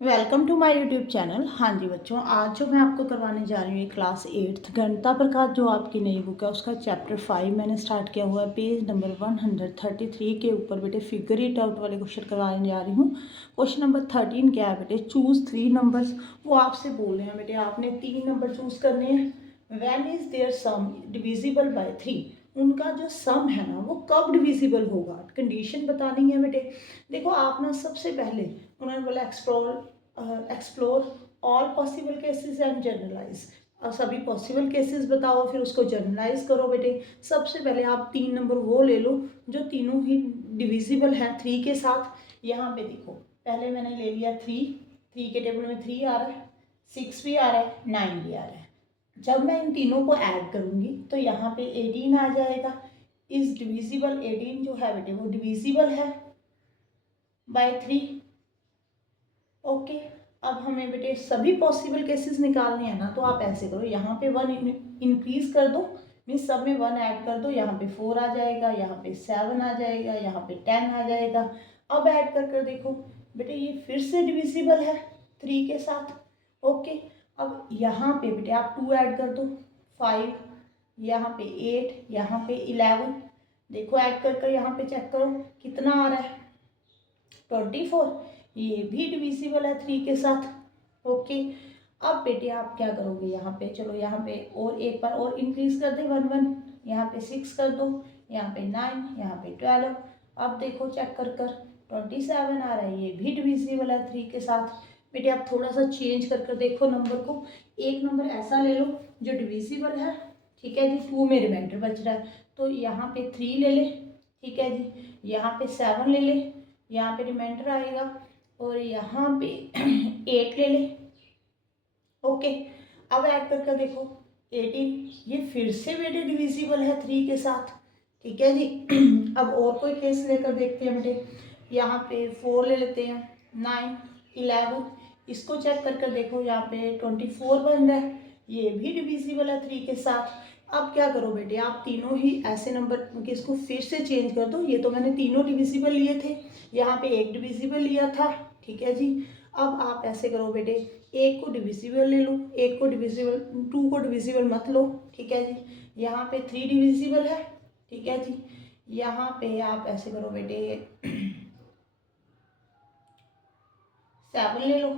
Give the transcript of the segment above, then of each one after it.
Welcome to my YouTube channel. हाँ जी बच्चों, आज जो मैं आपको करवाने जा रही हूँ क्लास 8th गणिता प्रकाश जो आपकी नई बुक है उसका चैप्टर 5 मैंने स्टार्ट किया हुआ है। पेज नंबर 133 के ऊपर बेटे फिगर इट आउट वाले क्वेश्चन करवाने जा रही हूँ। क्वेश्चन नंबर 13 क्या है बेटे, चूज़ 3 नंबर्स। वो आपसे बोल रहे हैं बेटे आपने 3 नंबर चूज़ करने हैं। When is there sum divisible by 3, उनका जो सम है ना वो कब डिविजिबल होगा, कंडीशन बतानी है बेटे। देखो आप ना सबसे पहले उन्होंने बोला explore all possible cases and generalise, और सभी पॉसिबल केसेस बताओ फिर उसको जनरलाइज करो बेटे। सबसे पहले आप 3 नंबर वो ले लो जो तीनों ही डिविजिबल है 3 के साथ। यहाँ पे देखो पहले मैंने ले लिया 3 के टेबल में 3 आ रहा है, 6 भी आ रहा है, 9 भी आ रहा है। जब मैं इन तीनों को ऐड करूँगी तो यहाँ पे 18 आ जाएगा। इस डिविजिबल 18 जो है बेटे वो डिविजिबल है बाय 3। ओके, अब हमें बेटे सभी पॉसिबल केसेस निकालने हैं ना, तो आप ऐसे करो, यहाँ पे 1 इंक्रीज कर दो, मीन्स सब में 1 ऐड कर दो। यहाँ पे 4 आ जाएगा, यहाँ पे 7 आ जाएगा, यहाँ पे 10 आ जाएगा। अब ऐड कर कर देखो बेटे ये फिर से डिविजिबल है 3 के साथ। ओके, अब यहाँ पे बेटे आप 2 ऐड कर दो, 5, यहाँ पे 8, यहाँ पे 11। देखो ऐड कर कर यहाँ पे चेक करो कितना आ रहा है, 24। ये भी डिविजिबल है 3 के साथ। ओके, अब बेटे आप क्या करोगे, यहाँ पे चलो यहाँ पे और एक बार और इंक्रीज कर दे 1 यहाँ पे 6 कर दो, यहाँ पे 9, यहाँ पे 12। अब देखो चेक कर कर 27 आ रहा है, ये भी डिविजिबल है 3 के साथ। बेटे आप थोड़ा सा चेंज कर कर देखो नंबर को, एक नंबर ऐसा ले लो जो डिविजिबल है, ठीक है जी। 2 में रिमाइंडर बच रहा है तो यहाँ पे 3 ले ले, ठीक है जी। यहाँ पे 7 ले ले, यहाँ पे रिमाइंडर आएगा, और यहाँ पे 8 ले ले। ओके, अब ऐड करके देखो 18, ये फिर से बेटे डिविजिबल है 3 के साथ, ठीक है जी। अब और कोई केस लेकर देखते हैं बेटे, यहाँ पे 4 ले लेते हैं, 9, 11, इसको चेक कर कर देखो, यहाँ पे 24 बन रहा है, ये भी डिविजिबल है 3 के साथ। अब क्या करो बेटे, आप तीनों ही ऐसे नंबर कि इसको फिर से चेंज कर दो। ये तो मैंने तीनों डिविजिबल लिए थे, यहाँ पे एक डिविजिबल लिया था, ठीक है जी। अब आप ऐसे करो बेटे, एक को डिविजिबल ले लो, एक को डिविजिबल, 2 को डिविजिबल मत लो, ठीक है जी। यहाँ पे 3 डिविजिबल है, ठीक है जी। यहाँ पे आप ऐसे करो बेटे 7 ले लो,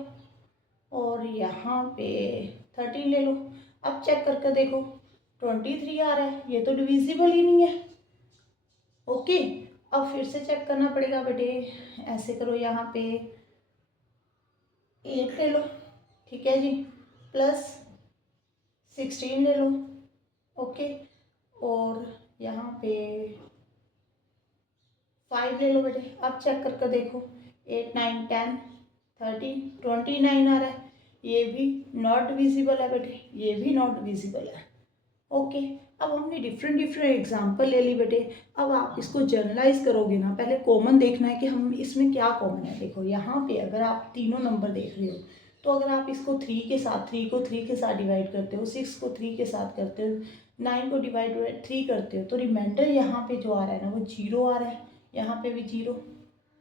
और यहाँ पे 13 ले लो। अब चेक करके देखो 23 आ रहा है, ये तो डिविजिबल ही नहीं है। ओके, अब फिर से चेक करना पड़ेगा बेटे, ऐसे करो यहाँ पे 8 ले लो, ठीक है जी, प्लस 16 ले लो। ओके, और यहाँ पे 5 ले लो बेटे। अब चेक करके देखो 8, 9, 10, 13, 29 आ रहा है, ये भी नॉट विजिबल है बेटे, ये भी नॉट विजिबल है। ओके, अब हमने डिफरेंट डिफरेंट एग्जाम्पल ले ली बेटे। अब आप इसको जर्नलाइज करोगे ना, पहले कॉमन देखना है कि हम इसमें क्या कॉमन है। देखो यहाँ पे अगर आप तीनों नंबर देख रहे हो, तो अगर आप इसको 3 के साथ, 3 को 3 के साथ डिवाइड करते हो, 6 को 3 के साथ करते हो, 9 को डिवाइड 3 करते हो, तो रिमाइंडर यहाँ पे जो आ रहा है ना वो 0 आ रहा है, यहाँ पे भी 0,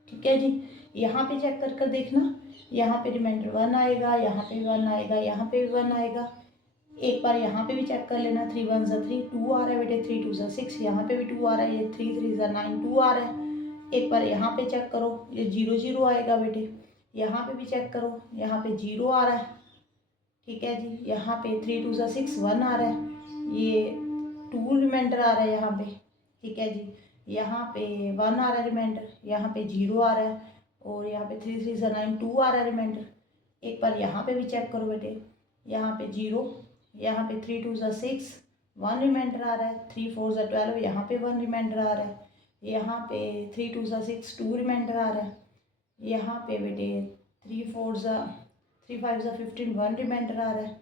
ठीक है जी। यहाँ पे चेक कर कर देखना, यहाँ पे रिमाइंडर 1 आएगा, यहाँ पे 1 आएगा, यहाँ पे भी 1 आएगा। एक बार यहाँ पे भी चेक कर लेना, 3 1 ज़ा 3, 2 आ रहा है बेटे, 3 2 ज़ा 6, यहाँ पे भी 2 आ रहा है, ये 3 3 ज़ा 9, 2 आ रहा है। एक बार यहाँ पे चेक करो, ये 0 0 आएगा बेटे। यहाँ पे भी चेक करो, यहाँ पे 0 आ रहा है, ठीक है जी। यहाँ पे 3 2 ज़ा 6, 1 आ रहा है, ये 2 रिमाइंडर आ रहा है यहाँ पे, ठीक है जी। यहाँ पे 1 आ रहा है रिमाइंडर, यहाँ पे 0 आ रहा है, और यहाँ पे 3 3 ज़ा 9, 2 आ रहा है रिमाइंडर। एक बार यहाँ पे भी चेक करो बेटे, यहाँ पे 0, यहाँ पे 3 2 ज़ा 6, 1 रिमाइंडर आ रहा है, 3 4 ज़ा 12, यहाँ पे 1 रिमाइंडर आ रहा है, यहाँ पे 3 2 ज़ा 6, 2 रिमाइंडर आ रहा है, यहाँ पे बेटे 3 4 ज़ा 3 5 ज़ा 15, 1 रिमाइंडर आ रहा है,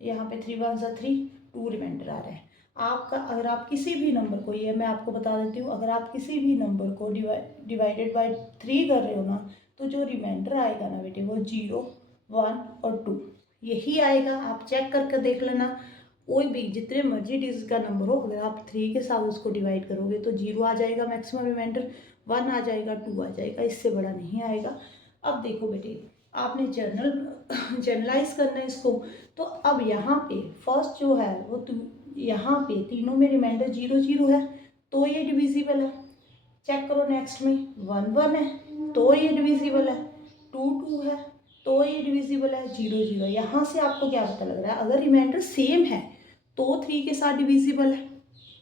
यहाँ पे 3 1 ज़ा 3, 2 रिमाइंडर आ रहा है। आपका अगर आप किसी भी नंबर को, ये मैं आपको बता देती हूँ, अगर आप किसी भी नंबर को डिवाइडेड बाय 3 कर रहे हो ना, तो जो रिमाइंडर आएगा ना बेटे वो 0 1 और 2 यही आएगा। आप चेक करके देख लेना, कोई भी जितने मर्जी डिजिट का नंबर हो, अगर आप 3 के साथ उसको डिवाइड करोगे तो 0 आ जाएगा मैक्सिमम रिमाइंडर, 1 आ जाएगा, 2 आ जाएगा, इससे बड़ा नहीं आएगा। अब देखो बेटे, आपने जर्नलाइज करना है इसको। तो अब यहाँ पे फर्स्ट जो है वो यहाँ पे तीनों में रिमाइंडर 0 0 है तो ये डिविजिबल है। चेक करो नेक्स्ट में 1 1 है तो ये डिविजिबल है, 2 2 है तो ये डिविजिबल है, 0 0। यहाँ से आपको क्या पता लग रहा है, अगर रिमाइंडर सेम है तो 3 के साथ डिविजिबल है।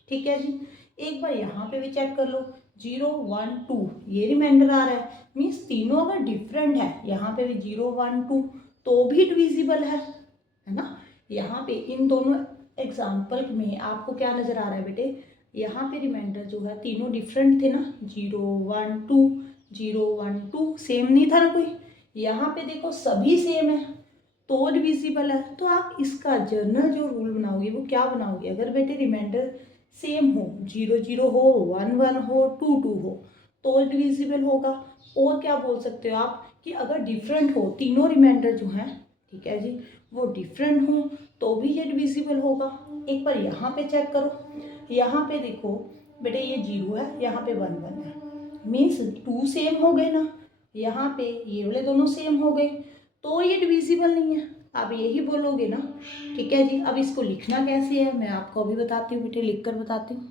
ठीक है जी। एक बार यहाँ पे भी चेक कर लो 0 1 2 ये रिमाइंडर आ रहा है, मीन्स तीनों अगर डिफरेंट है, यहाँ पे भी 0 1 2 तो भी डिविजिबल है ना। यहाँ पे इन दोनों एग्जाम्पल में आपको क्या नज़र आ रहा है बेटे, यहाँ पे रिमाइंडर जो है तीनों डिफरेंट थे ना, 0 1 2 0 1 2 सेम नहीं था ना कोई। यहाँ पे देखो सभी सेम है तो डिविजिबल है। तो आप इसका जर्नल जो रूल बनाओगे वो क्या बनाओगे, अगर बेटे रिमाइंडर सेम हो, 0 0 हो, 1 1 हो, 2 2 हो तो डिविजिबल होगा। और क्या बोल सकते हो आप कि अगर डिफरेंट हो, तीनों रिमाइंडर जो हैं, ठीक है जी, वो डिफरेंट हो तो भी ये डिविजिबल होगा। एक बार यहाँ पे चेक करो, यहाँ पे देखो बेटे ये 0 है, यहाँ पे 1 1 है, मीन्स 2 सेम हो गए ना, यहाँ पे ये वाले दोनों सेम हो गए तो ये डिविजिबल नहीं है। आप यही बोलोगे ना। ठीक है जी। अब इसको लिखना कैसे है मैं आपको अभी बताती हूँ बेटे, लिख कर बताती हूँ।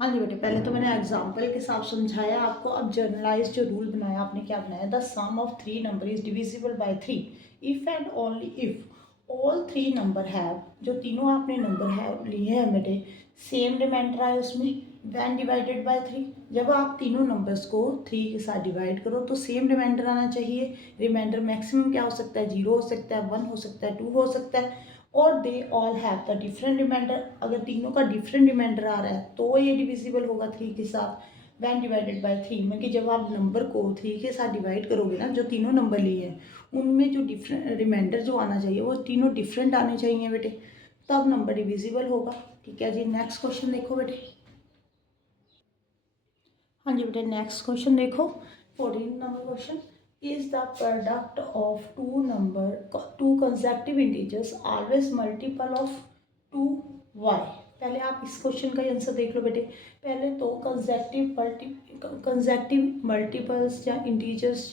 हाँ जी बेटे, पहले तो मैंने एग्जाम्पल के साथ समझाया आपको। अब जर्नलाइज जो रूल बनाया आपने, क्या बनाया, the sum of 3 number is divisible by 3 if and only if all 3 number have, जो तीनों आपने नंबर है लिए हैं बेटे, सेम रिमाइंडर आए उसमें, व्हेन डिवाइडेड बाय 3, जब आप तीनों नंबर्स को 3 के साथ डिवाइड करो तो सेम रिमाइंडर आना चाहिए। रिमाइंडर मैक्सिमम क्या हो सकता है, 0 हो सकता है, 1 हो सकता है, 2 हो सकता है, और they all have the different remainder, अगर तीनों का डिफरेंट रिमाइंडर आ रहा है तो ये डिविजिबल होगा 3 के साथ। वैन डिवाइडेड बाय 3 में कि जब आप नंबर को 3 के साथ डिवाइड करोगे ना, जो तीनों नंबर लिए हैं उनमें जो डिफरेंट रिमाइंडर जो आना चाहिए वो तीनों डिफरेंट आने चाहिए बेटे, तब नंबर डिविजिबल होगा। ठीक है जी। नेक्स्ट क्वेश्चन देखो बेटे। हाँ जी बेटे, नेक्स्ट क्वेश्चन देखो, 14 number question, is the product of two consecutive integers always multiple of 2y। पहले आप इस क्वेश्चन का आंसर देख लो बेटे। पहले तो कंसेक्टिव मल्टीपल्स या इंटीजर्स,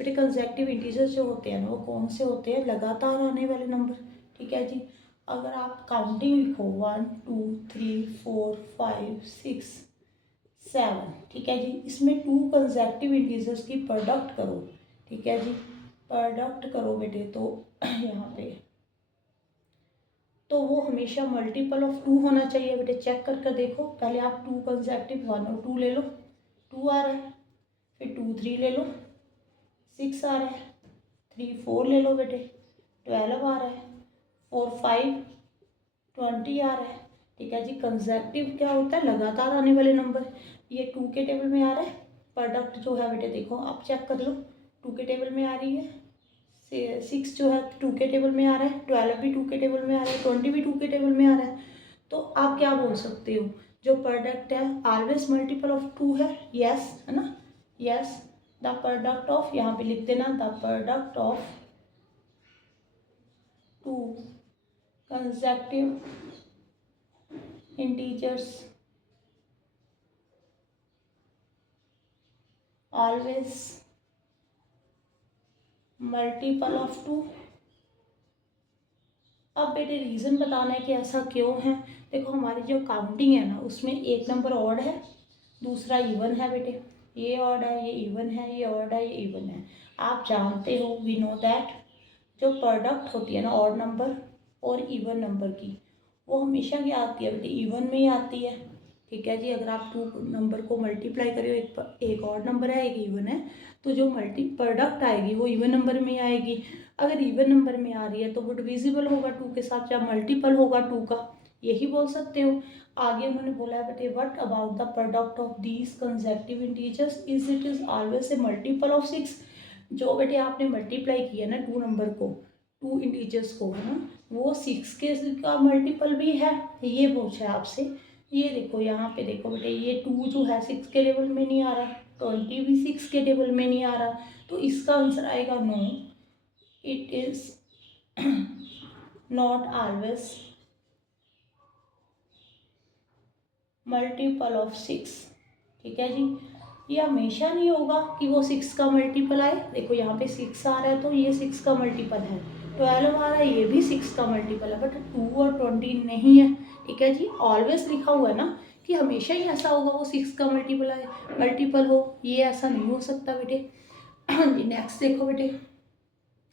बेटे कंसेक्टिव इंटीजर्स जो होते हैं ना वो कौन से होते हैं, लगातार आने वाले नंबर। ठीक है जी। अगर आप काउंटिंग लिखो 1 2 3 4 5 6 7, ठीक है जी, इसमें 2 कंसेक्टिव इंटीजर्स की प्रोडक्ट करो। ठीक है जी, प्रोडक्ट करो बेटे तो यहाँ पे तो वो हमेशा मल्टीपल ऑफ 2 होना चाहिए बेटे। चेक कर कर देखो, पहले आप 2 कंसेक्टिव 1 और 2 ले लो, 2 आ रहा है, फिर 2 3 ले लो, 6 आ रहा है, 3 4 ले लो बेटे, 12 आ रहा है, 4 5 20 आ रहा है। ठीक है जी। कंसेक्टिव क्या होता है, लगातार आने वाले नंबर। ये 2 के टेबल में आ रहा है, प्रोडक्ट जो है बेटे देखो आप चेक कर लो, 2 के टेबल में आ रही है, 6 जो है 2 के टेबल में आ रहा है, 12 भी 2 के टेबल में आ रहा है, 20 भी 2 के टेबल में आ रहा है। तो आप क्या बोल सकते हो, जो प्रोडक्ट है ऑलवेज मल्टीपल ऑफ 2 है, यस है ना, यस। द प्रोडक्ट ऑफ, यहाँ पे लिख देना, the product of 2 consecutive integers always multiple of 2। अब बेटे रीज़न बताना है कि ऐसा क्यों है। देखो हमारी जो काउंटिंग है ना उसमें एक नंबर ऑड है, दूसरा इवन है बेटे, ये ऑड है, ये इवन है, ये ऑड है, ये इवन है। आप जानते हो, वी नो दैट, जो प्रोडक्ट होती है ना ऑड नंबर और इवन नंबर की, वो हमेशा क्या आती है बेटे, इवन में ही आती है। ठीक है जी। अगर आप 2 नंबर को मल्टीप्लाई करो, एक ऑड नंबर है एक इवन है, तो जो मल्टी प्रोडक्ट आएगी वो इवन नंबर में आएगी। अगर इवन नंबर में आ रही है तो वो डिविजिबल होगा 2 के साथ, या मल्टीपल होगा 2 का, यही बोल सकते हो। आगे उन्होंने बोला है बेटे, what about the product of these consecutive integers is it is always a multiple of 6। जो बेटे आपने मल्टीप्लाई किया ना 2 नंबर को, 2 इंटीजर्स को, है ना, वो 6 के का मल्टीपल भी है, ये पूछा है आपसे। ये देखो यहाँ पे देखो बेटे, ये 2 जो है 6 के टेबल में नहीं आ रहा, 20 भी 6 के टेबल में नहीं आ रहा, तो इसका आंसर आएगा no, it is not always multiple of 6। ठीक है जी। ये हमेशा नहीं होगा कि वो 6 का मल्टीपल आए। देखो यहाँ पे 6 आ रहा है तो ये 6 का मल्टीपल है, 12 आ रहा है ये भी 6 का मल्टीपल है, बट 2 और 20 नहीं है। ठीक है जी, ऑलवेज लिखा हुआ है ना कि हमेशा ही ऐसा होगा वो 6 का मल्टीपल आए, मल्टीपल हो, ये ऐसा नहीं हो सकता बेटे। जी नेक्स्ट देखो बेटे,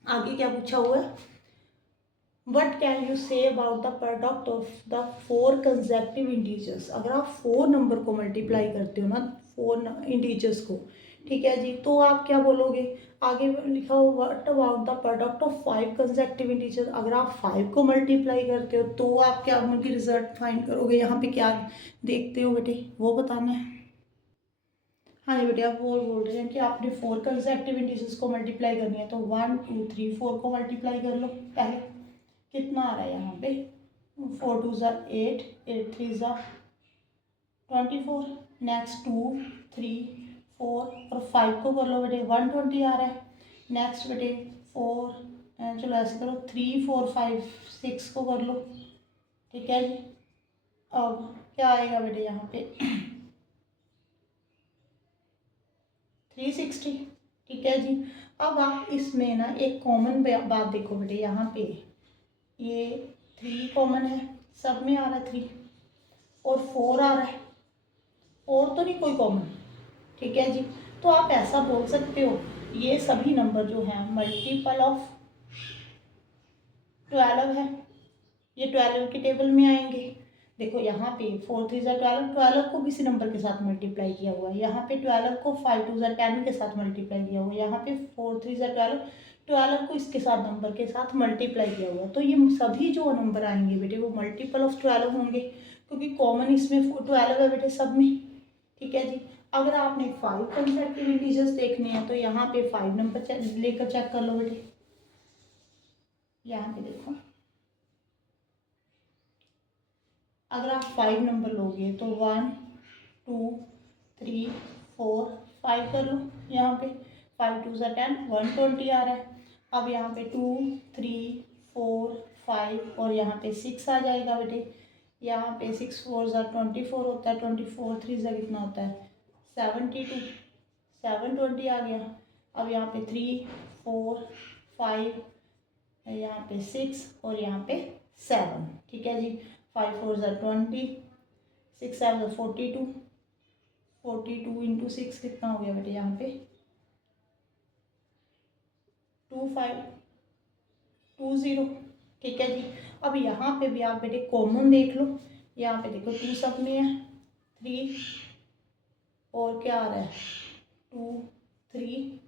आगे क्या पूछा हुआ है, what can you say about the product of the 4 consecutive integers. अगर आप 4 नंबर को मल्टीप्लाई करते हो ना, 4 इंटीजर्स को, ठीक है जी, तो आप क्या बोलोगे, आगे लिखा हो what about the product of 5 consecutive integers. अगर आप 5 को मल्टीप्लाई करते हो तो आप क्या उनकी रिजल्ट फाइंड करोगे, यहाँ पे क्या देखते हो बेटे वो बताना है। हाँ जी बेटे, आप वो बोल रहे हैं कि आपने 4 कंसेक्टिव इंटीजर्स को मल्टीप्लाई करनी है, तो 1 2 3 4 को मल्टीप्लाई कर लो पहले। कितना आ रहा है यहाँ पे, 4 2 ज़ा 8, 8 3 ज़ा 24, नेक्स्ट 2 3 4 और 5 को कर लो बेटे, 120 आ रहा है। नेक्स्ट बेटे 4, चलो ऐसे करो 3 4 5 6 को कर लो, ठीक है जी। अब क्या आएगा बेटे यहाँ पे 360, ठीक है जी। अब आप इसमें ना एक कॉमन बात देखो बेटे, यहाँ पे ये 3 कॉमन है, सब में आ रहा है 3, और 4 आ रहा है, और तो नहीं कोई कॉमन, ठीक है जी। तो आप ऐसा बोल सकते हो ये सभी नंबर जो हैं मल्टीपल ऑफ 12 है, ये 12 के टेबल में आएंगे। देखो यहाँ पे 4 3 ज़ा 12, 12 को भी इसी नंबर के साथ मल्टीप्लाई किया हुआ है, यहाँ पे 12 को 5 2 ज़ा 10 के साथ मल्टीप्लाई किया हुआ है, यहाँ पे 4 3 ज़ा 12, 12 को इसके साथ नंबर के साथ मल्टीप्लाई किया हुआ है। तो ये सभी जो नंबर आएंगे बेटे वो मल्टीपल ऑफ 12 होंगे, क्योंकि कॉमन इसमें 12 है बेटे सब में, ठीक है जी। अगर आपने 5 कंसेक्टिव इंटीजर्स देखने हैं तो यहाँ पे 5 नंबर लेकर चेक कर लो बेटे। यहाँ पे देखो, अगर आप 5 नंबर लोगे तो 1 2 3 4 5 कर लो, यहाँ पे 5 2 ज़ा 10, 120 आ रहा है। अब यहाँ पे 2 3 4 5 और यहाँ पे 6 आ जाएगा बेटे। यहाँ पे 6 4 ज़ा 24 होता है, 24 3 ज़ा कितना होता है 72, 720 आ गया। अब यहाँ पे 3 4 5, यहाँ पे 6 और यहाँ पे 7, ठीक है जी। 5 4 ज़ा 20, 6 7 ज़ा 42, 42 इंटू 6 कितना हो गया बेटे यहाँ पे 2520, ठीक है जी। अब यहाँ पे भी आप बेटे कॉमन देख लो, यहाँ पे देखो 2 सब में है, 3 और क्या आ रहा है 2 3,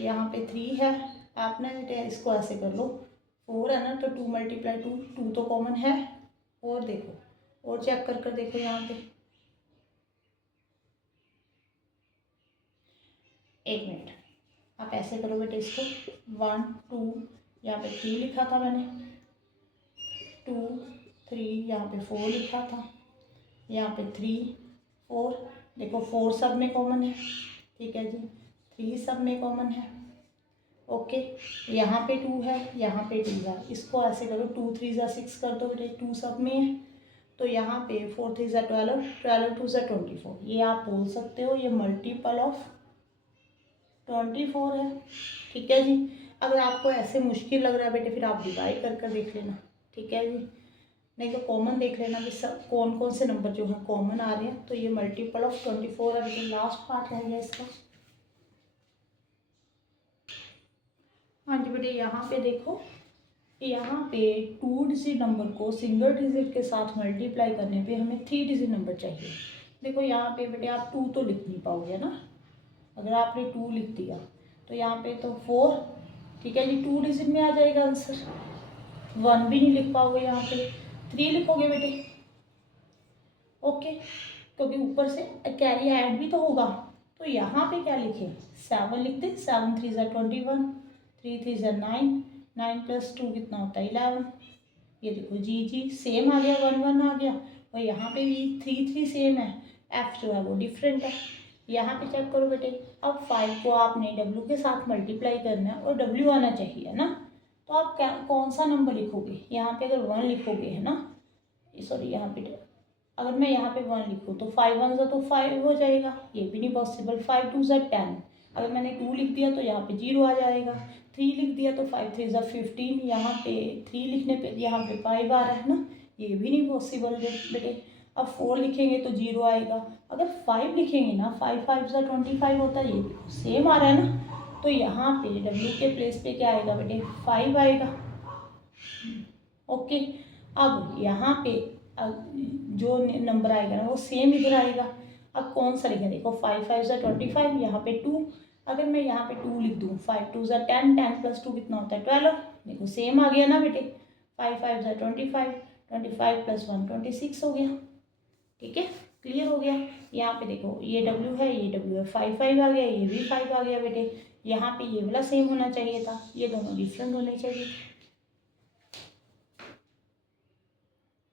यहाँ पे 3 है। आपने बेटे इसको ऐसे कर लो, 4 है ना तो 2 × 2, 2 तो कॉमन है। और देखो और चेक कर देखो यहाँ पे, एक मिनट, आप ऐसे करो बेटे इसको 1 2, यहाँ पे 3 लिखा था मैंने, 2 3, यहाँ पे 4 लिखा था, यहाँ पे 3 4, देखो 4 सब में कॉमन है, ठीक है जी, 3 सब में कॉमन है, ओके। यहाँ पे 2 है, यहाँ पे 2 है, इसको ऐसे करो 2 3 ज़ा 6 कर दो बेटे, 2 सब में है। तो यहाँ पे 4 3 ज़ा 12, 12 2 ज़ा 24, ये आप बोल सकते हो ये मल्टीपल ऑफ 24 है, ठीक है जी। अगर आपको ऐसे मुश्किल लग रहा है बेटे फिर आप डिवाइड कर देख लेना, ठीक है जी। नहीं तो कॉमन देख लेना कि सब कौन कौन से नंबर जो है कॉमन आ रहे हैं। तो ये मल्टीपल ऑफ 24 है बेटे, लास्ट पार्ट रह गया इसका। हाँ जी बेटे, यहाँ पे देखो, यहाँ पे 2 डिजिट नंबर को सिंगल डिजिट के साथ मल्टीप्लाई करने पे हमें 3 डिजिट नंबर चाहिए। देखो यहाँ पे बेटे आप 2 तो लिख नहीं पाओगे ना, अगर आपने 2 लिख दिया तो यहाँ पे तो 4, ठीक है जी, 2 डिजिट में आ जाएगा आंसर। 1 भी नहीं लिख पाओगे, यहाँ पे 3 लिखोगे बेटे, ओके, क्योंकि ऊपर से कैरी ऐड भी तो होगा। तो यहाँ पे क्या लिखे 7 लिखते, 7 3 ज़ा 21, 3 3 ज़ा 9, 9 + 2 कितना होता है 11। ये देखो जी सेम आ गया, 1 1 आ गया, और यहाँ पे भी 3 3 सेम है, एफ जो है वो डिफरेंट है। यहाँ पे चेक करो बेटे, अब 5 को आपने W के साथ मल्टीप्लाई करना है और W आना चाहिए ना, तो आप क्या कौन सा नंबर लिखोगे, यहाँ पे अगर 1 लिखोगे है ना, सॉरी यहाँ पे अगर मैं यहाँ पे 1 लिखूँ तो 5 1 तो 5 हो जाएगा, ये भी नहीं पॉसिबल। 5 2 10, अगर मैंने 2 लिख दिया तो यहाँ पे 0 आ जाएगा। 3 लिख दिया तो 5 3 15, यहाँ पे 3 लिखने पे यहाँ पे 5 आ रहा है ना, ये भी नहीं पॉसिबल बेटे। अब 4 लिखेंगे तो 0 आएगा। अगर 5 लिखेंगे ना, 5 5 25 होता है, ये सेम आ रहा है ना, तो यहाँ पे W के प्लेस पे क्या आएगा बेटे, 5 आएगा। ओके, अब यहाँ पे जो नंबर आएगा ना वो सेम इधर आएगा। अब कौन सा लिखें, देखो 5 5 25, यहाँ पे 2, अगर मैं यहाँ पे 2 लिख दूँ, 5 2 10, 10 + 2 कितना होता है 12, देखो सेम आ गया ना बेटे। 5 5 25, 25 + 1 26 हो गया। ठीक है, क्लियर हो गया। यहाँ पे देखो ये W है, ये W है, 5 5 आ गया, ये भी 5 आ गया बेटे। यहाँ पे ये वाला सेम होना चाहिए था, ये दोनों डिफरेंट होने चाहिए।